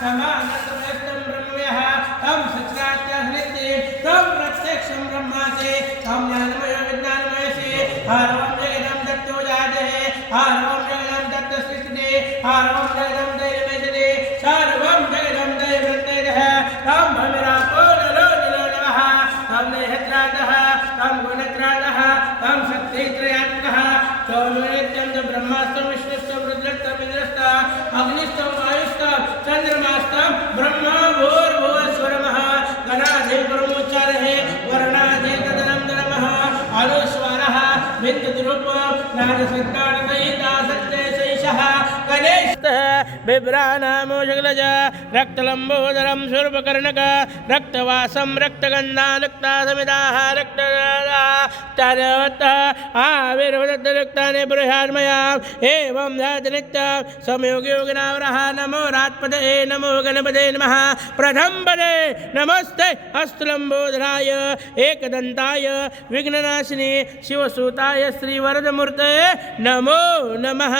तमानन्दमयस्तं ब्रह्मयः तं सच्चिदानन्दनित्ये तं प्रत्यक्षं ब्रह्मासे तं ज्ञानमय विज्ञानमयसे हरवं जगदं दत्तो जाते हरवं जगदं दत्त सृष्टिते हरवं जगदं दैवमेजते सर्वं जगदं दैववृत्तेरः तं भमिरापो नरो निलोलवः तं नेहत्रातः तं गुणत्रातः तं शक्तित्रयात्मकः चौर्यनित्यं च ब्रह्मास्तं विष्णुस्तं रुद्रस्तं इंद्रस्तं अग्निस्तं वायुस्तं चंद्रमास्तं ब्रह्मा भूर्भुवस्वरमः गणाधिपरमोच्चारः वर्णाधिकदनं नमः अनुस्वारः विद्युद्रूपं नादसङ्काणदयिता सत्यशैषः गणेशः बिभ्राणामोषगलज रक्तलम्बोदरं शूर्पकर्णक रक्तवासं रक्तगन्धा रक्तासमिदाः रक्तदाः तदवतः आविर्वदत्तरक्तानि बृहन्मयाम् एवं नित्यं समयोगियोगिनावरः नमो रात्पदये नमो गणपते नमः प्रथमपदे नमस्ते हस्तलम्बोदराय एकदन्ताय विघ्ननाशिने शिवसूताय श्रीवरदमूर्तये नमो नमः।